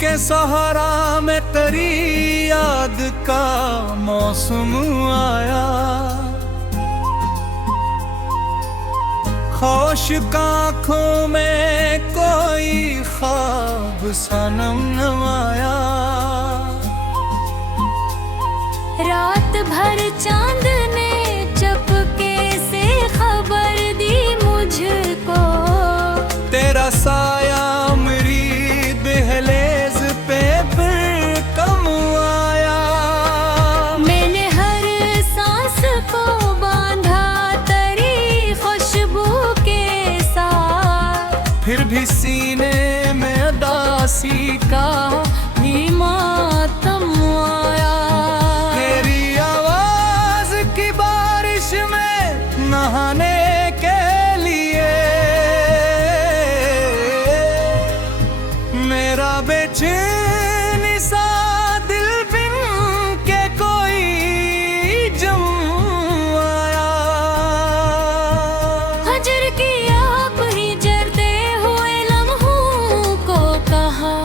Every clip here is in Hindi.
के सहारा में तेरी याद का मौसम आया। होश आँखों में कोई ख्वाब सनम नमाया। रात भर चांद ने चपके से खबर दी मुझको। तेरा साया मेरी दहलीज पे फिर कम आया। मैंने हर सांस को बांधा तेरी खुशबू के साथ। फिर भी सीने में उदासी का ही मातम आया। तेरी आवाज की बारिश में नहाने के लिए मेरा बेचैनी सा दिल बिन के कोई जम आया। हजर की आप ही जरते हुए लम्हों को कहा।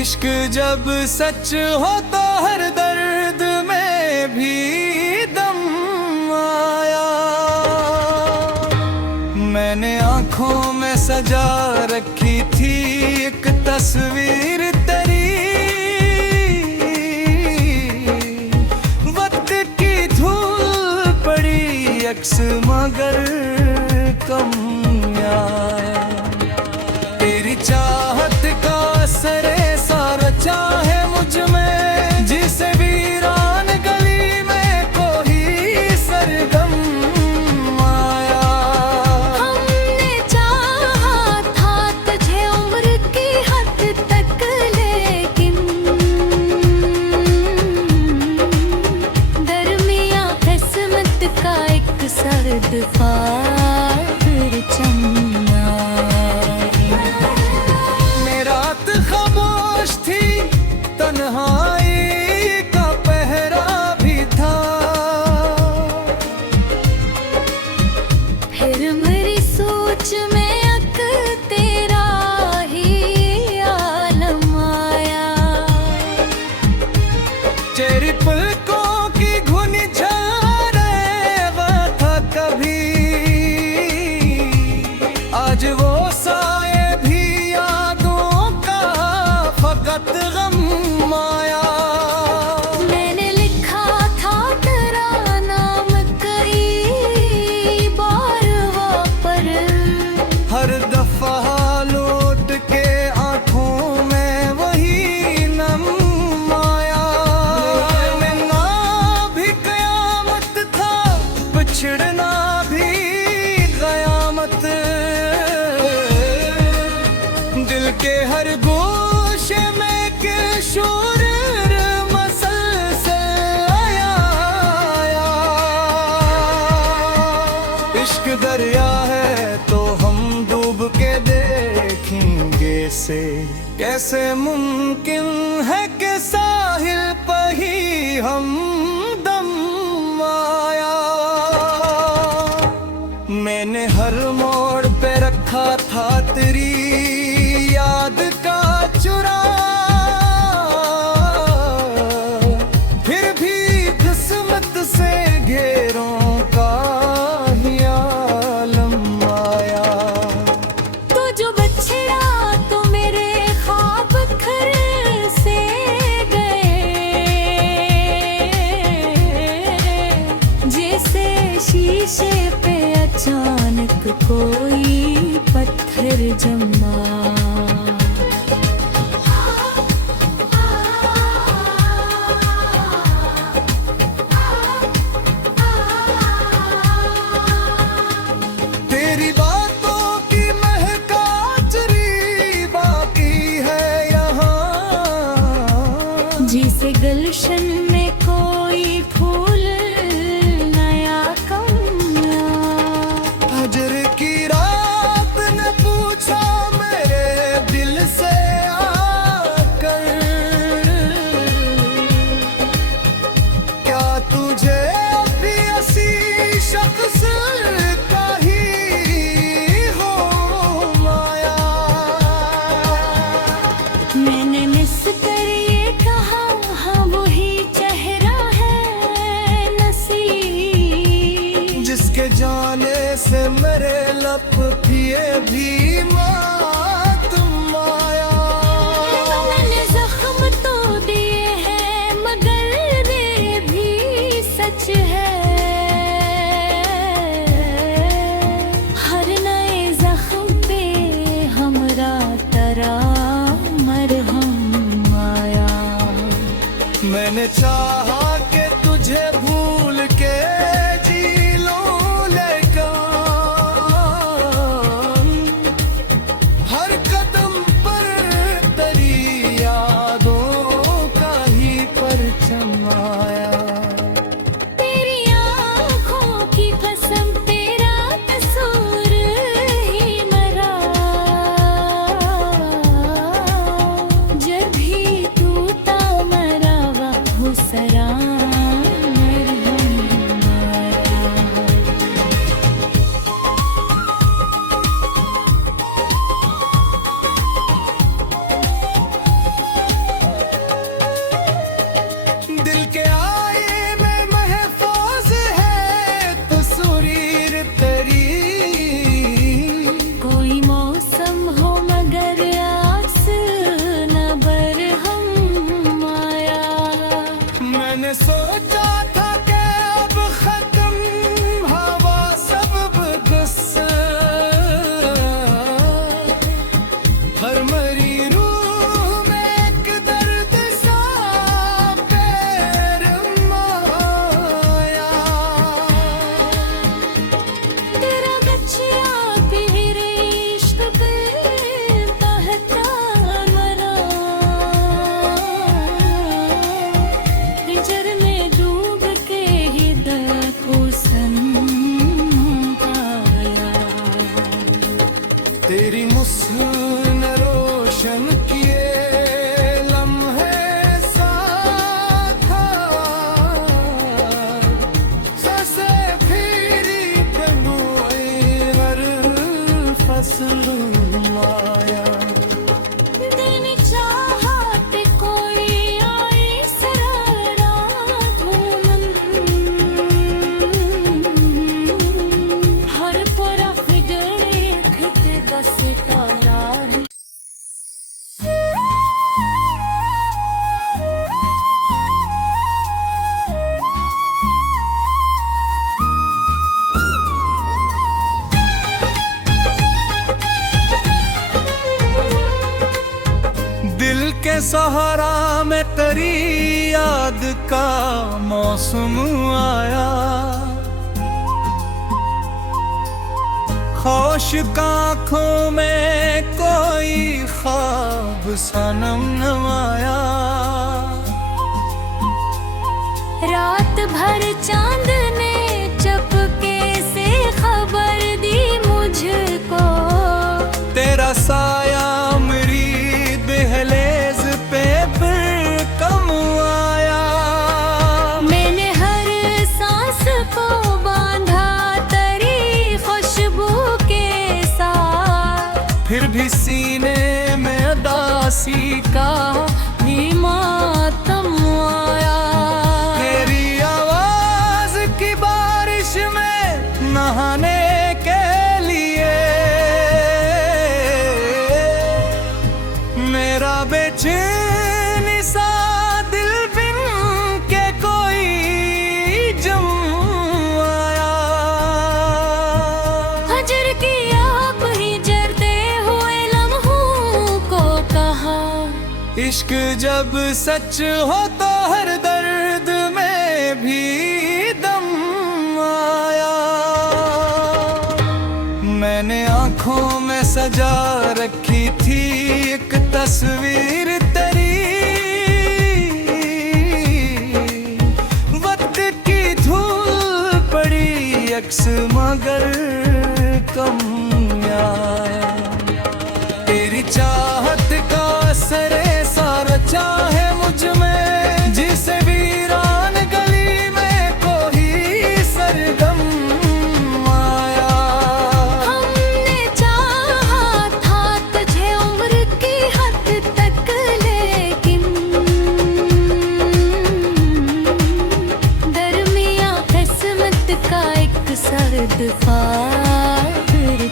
इश्क जब सच हो तो हर दर्द में भी दम आया। मैंने आँखों में सजा रखी थी एक तस्वीर तेरी। वक्त की धूल पड़ी अक्स मगर कम आया। तेरी चाहत का असरे सारा चाहे मुझ में, जिसे वीरान गली में कोई सरगम आया। हमने चाहा था तुझे उम्र की हद तक, लेकिन दरमिया किस्मत का एक सदफा फिर चमना। रात खामोश थी, तन्हाई का पहरा भी था। फिर मेरी सोच में अक तेरा ही आलम आया। तेरी पलकों की घुनी झारेगा था कभी। आज वो साए भी यादों का फकत गम आया। मैंने लिखा था तेरा नाम कई बार वहाँ पर। हर दफा लौट के आंखों में वही नम आया। मिलना भी कयामत था, बिछड़ना भी कयामत। दिल के हर गोशे में के शोर मसलसल आया। इश्क दरिया है तो हम डूब के देखेंगे से। कैसे मुमकिन है कि साहिल पर ही हम दम आया। मैंने हर मोड़ पे रखा था तेरी याद का चुरा। फिर भी किस्मत से घेरों का ही आलम आया। तू जो बछड़ा तो मेरे ख्वाब घर से गए। जैसे शीशे पे अचानक कोई पत्थर जमा। तेरी बातों की महकाचरी बाकी है यहाँ। जिसे गुलशन में कोई फूल नया कमला। हजर की रात ने पूछा मेरे दिल से आकर, क्या तुझे अभी ऐसी शख्स का ही हो माया। मैंने चाहा कि तुझे भूल के जी लूं, लेकिन हर कदम पर तेरी यादों का ही परचम आया। तेरी आँखों की कसम तेरा कसूर ही मरा, जब भी टूटा मरा वो सरा मरहम मारा। दिल के आए में महफूज है तस्वीर तेरी, कोई मौसम हो मगर आस न बरहम आया। मैंने सोचा था कि अब खत्म हवा सब गुस्सा, हर मरी रूह में एक दर्द सा पैर माया। तेरा बच्चिया तेरे इश्क पे बहता मरा, हिजर में डूब के ही दर को सन पाया। तेरी मुस्कान रोशन किए लम्हे साथ, ससे फिरी बनुए हर फसल माया। दिन चाहत कोई आई सरारा घूमन, हर पूरा फिगर देखते बस तारा। दिल के सहारा में तेरी याद का मौसम आया, खाश आँखों में कोई ख्वाब सनम नमाया। रात भर चांद ने चपके से खबर दी मुझको, तेरा साया मेरी दहलीज पे फिर कम आया। मैंने हर सांस को बांधा तेरी खुशबू के साथ, फिर भी सीने में उदासी का ही मातम आया। तेरी आवाज की बारिश में नहाने के लिए मेरा बेचैनी सा दिल बिन के कोई जम आया। हजर की आप ही जरते हुए लम्हों को कहा, इश्क जब सच हो तो हर दर्द में भी दम आया। मैंने आँखों में सजा रखी थी एक तस्वीर तेरी, वक्त की धूल पड़ी अक्स मगर कम आया। तेरी चाहत का असरे सारा चाहे मुझ में, जिसे वीरान गली में कोई सरगम आया। हमने चाहा था तुझे उम्र की हद तक, लेकिन दरमिया किस्मत का एक सर्द फाड़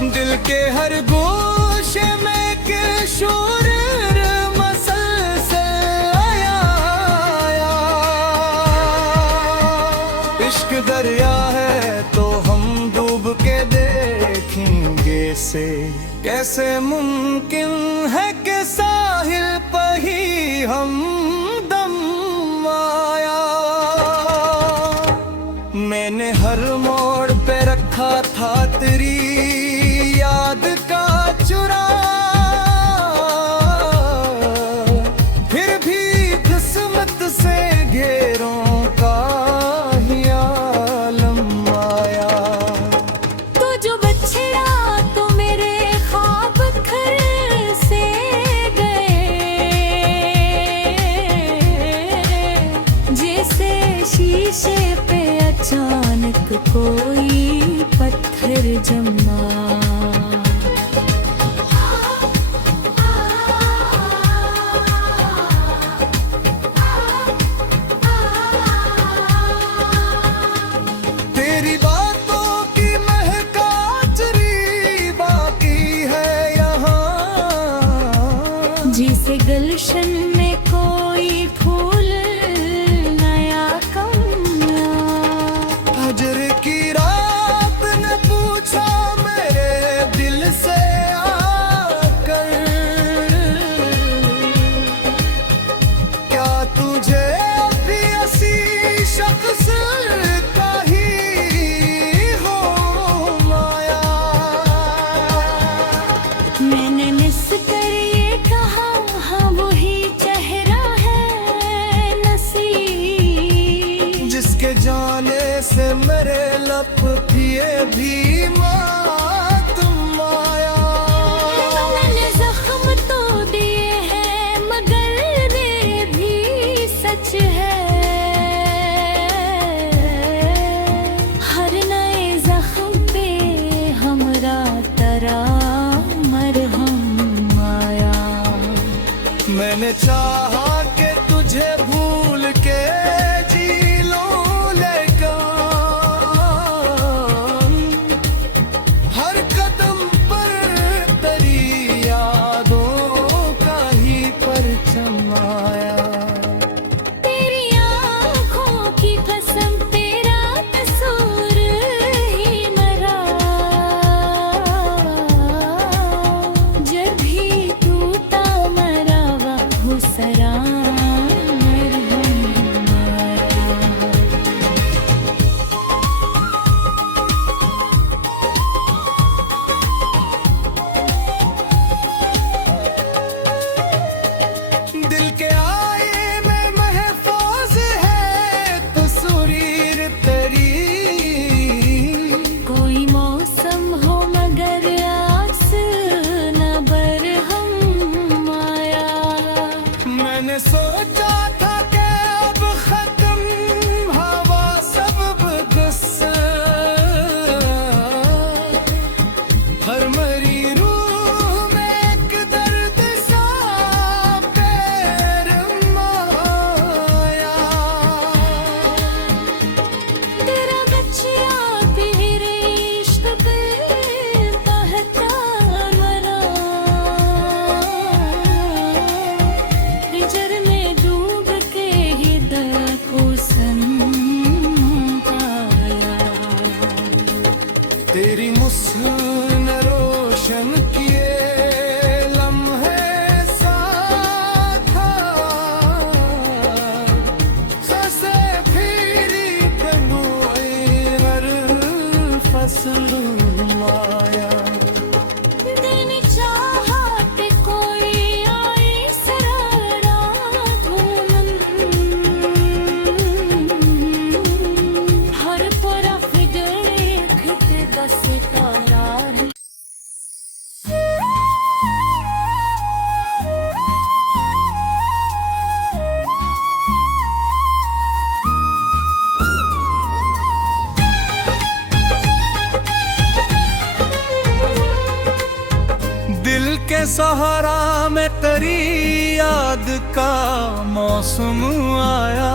दिल के हर गोशे में के शोर मसलसल आया आया। इश्क दरिया है तो हम डूब के देखेंगे से, कैसे मुमकिन है कि साहिल पर ही हम दम आया। मैंने हर मोड़ पे रखा था तेरी याद का चुरा, फिर भी किस्मत से घेरों का ही आलम आया। तो जो बछड़ा तो मेरे ख्वाब घर से गए, जैसे शीशे पे अचानक कोई पत्थर जमा। तेरी बातों की महकाजरी बाकी है यहाँ, जिसे गुलशन में कोई फूल नया कमला। हजर की रात ने पूछा मेरे दिल से आकर, क्या तुझे अभी ऐसी शख्स का ही हो माया। मैंने मिस कर ये कहा, हाँ वही चेहरा है नसीब, जिसके जाने से मेरे लब पिए भी मातम आया। मैंने जख्म तो दिए हैं मगर ये भी सच है, हर नए जख्म पे हमरा तरा मरहम आया। मैंने चाहा कि तुझे भूल के जी लूं, लेकिन हर कदम पर तेरी यादों का ही परचम आया। तेरी आँखों की कसम तेरा कसूर ही मरा, जब भी टूटा मरा वह सरा मरहम आया। दिल के आए में महफूज है तस्वीर तेरी, कोई मौसम हो मगर आस न बरहम आया। मैंने सोचा था कि अब खत्म हवा सब गुस्सा, हर मरी रूह में एक दर्द सा पैरमाया। तेरा बच्चिया तेरे इश्क पे बहता मरा, हिजर में डूब के ही दर को सनम पाया। तेरी मुस्कान रोशन किए लम्हे साथ, ससे फिरी तनुई हर फसल माया। दिन चाहत कोई आई सरारा घूमन, हर पूरा फिगर एक दस तारा। दिल के सहारा में तेरी याद का मौसम आया,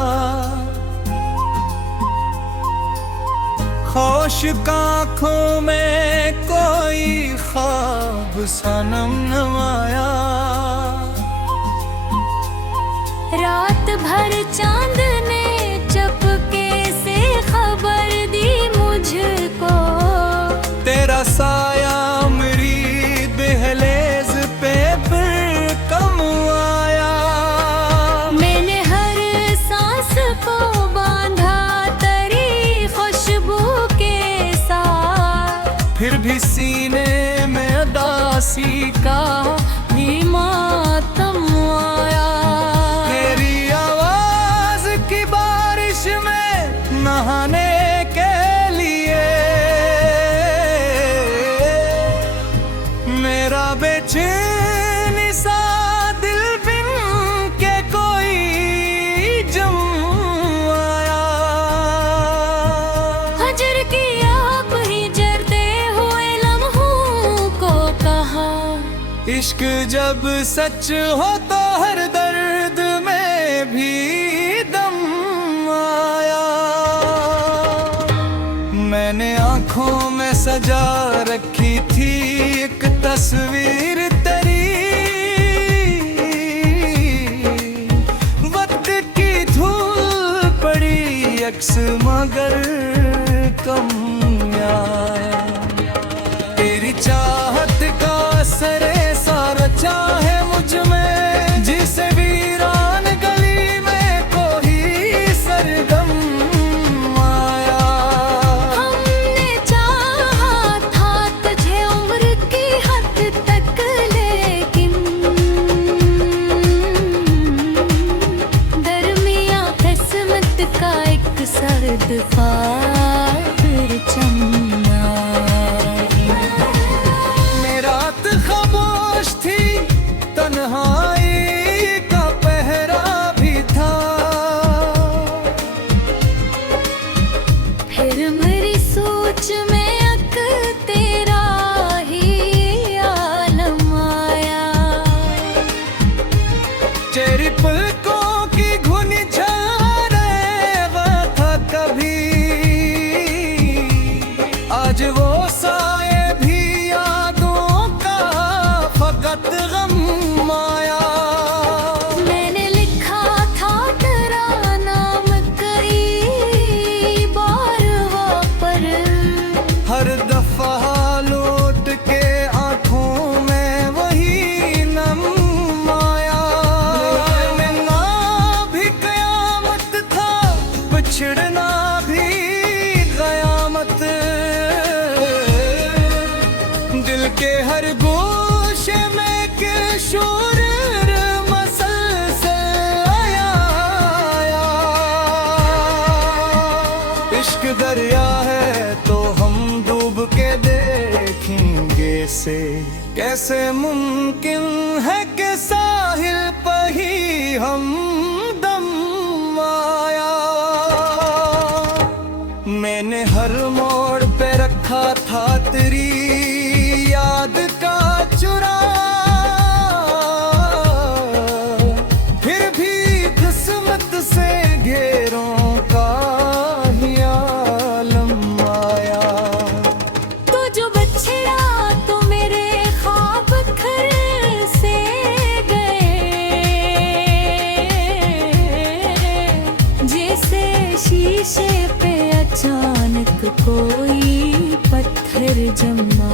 खामोश आँखों में कोई ख्वाब सनम नमाया। रात भर चांद ने चपके से खबर दी मुझको, तेरा साया मेरी दहलीज पे फिर कम आया। मैंने हर सांस को बांधा तेरी खुशबू के साथ, फिर भी सीने में उदासी का भी मातम आया। तेरी आवाज की बारिश में नहाने के लिए मेरा बेचैनी सा दिल बिन के कोई जम आया। हजर की आप ही जरते हुए लम्हों को कहा, इश्क जब सच हो तो हर दर्द में भी दम आया। मैंने आँखों में सजा रखी थी एक तस्वीर तेरी, वक्त की धूल पड़ी अक्स मगर कम आया। तेरी चाहत का सरे सारा चाहे मुझ में, जिसे वीरान गली में कोई सरगम आया। हमने चाहा था तुझे उम्र की हद तक, लेकिन दरमियां किस्मत का एक सर्द फाड़ चमना। रात खामोश थी, तन्हाई का पहरा भी था। फिर मेरी सोच में अक तेरा ही आलम आया। तेरी पलकों की घुनी झारेगा था कभी, आज वो साए भी यादों का फकत गम आया। मैंने लिखा था तेरा नाम कई बार हो, पर हर दफा लौट के आंखों में वही नम आया। मिलना भी कयामत था, बिछड़ना भी कयामत। दिल के हर गोशे में के शोर मसलसल आया। इश्क दरिया है तो हम डूब के देखेंगे से, कैसे मुमकिन है कि साहिल पर ही हम दम आया। मैंने हर मोड़ पे रखा था तेरी याद का चुरा, फिर भी किस्मत से घेरों का ही आलम आया। तू जो बछड़ा तो मेरे ख्वाब घर से गए, जैसे शीशे पे अचानक कोई पत्थर जमा।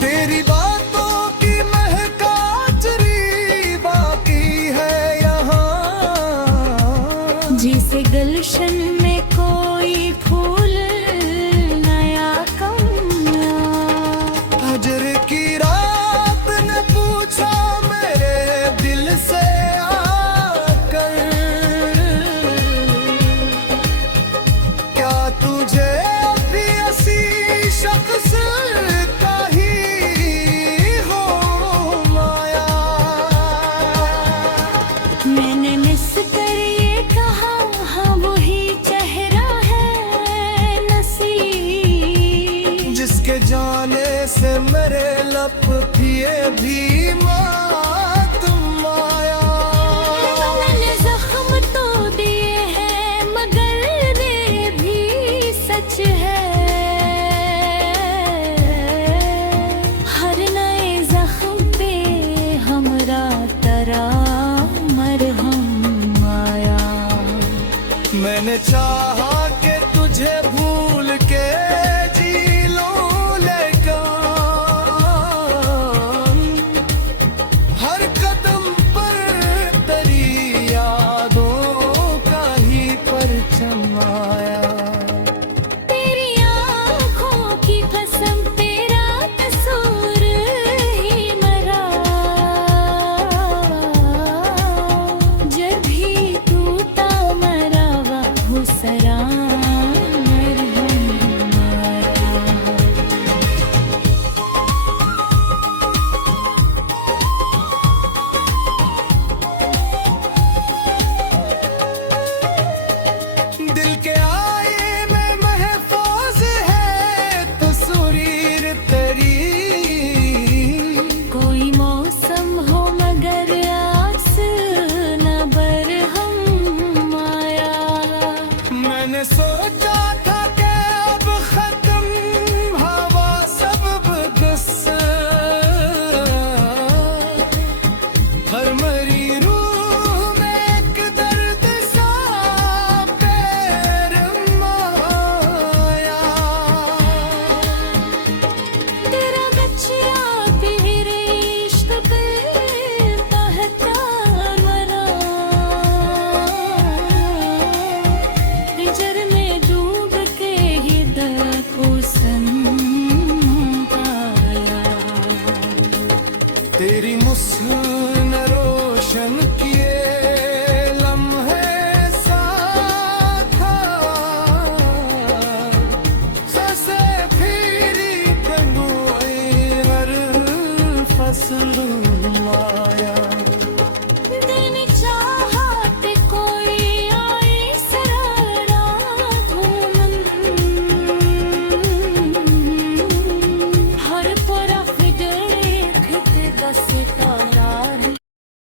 तेरी बातों की महकाचरी बाकी है यहाँ, जिसे गुलशन में कोई फूल नया कम आया। हजर की रात ने पूछा मेरे दिल से आकर, क्या तुझे भी ऐसी शख्स का ही हो माया। मैंने मिस कर ये कहा, हाँ वही चाहे मैंने चाहा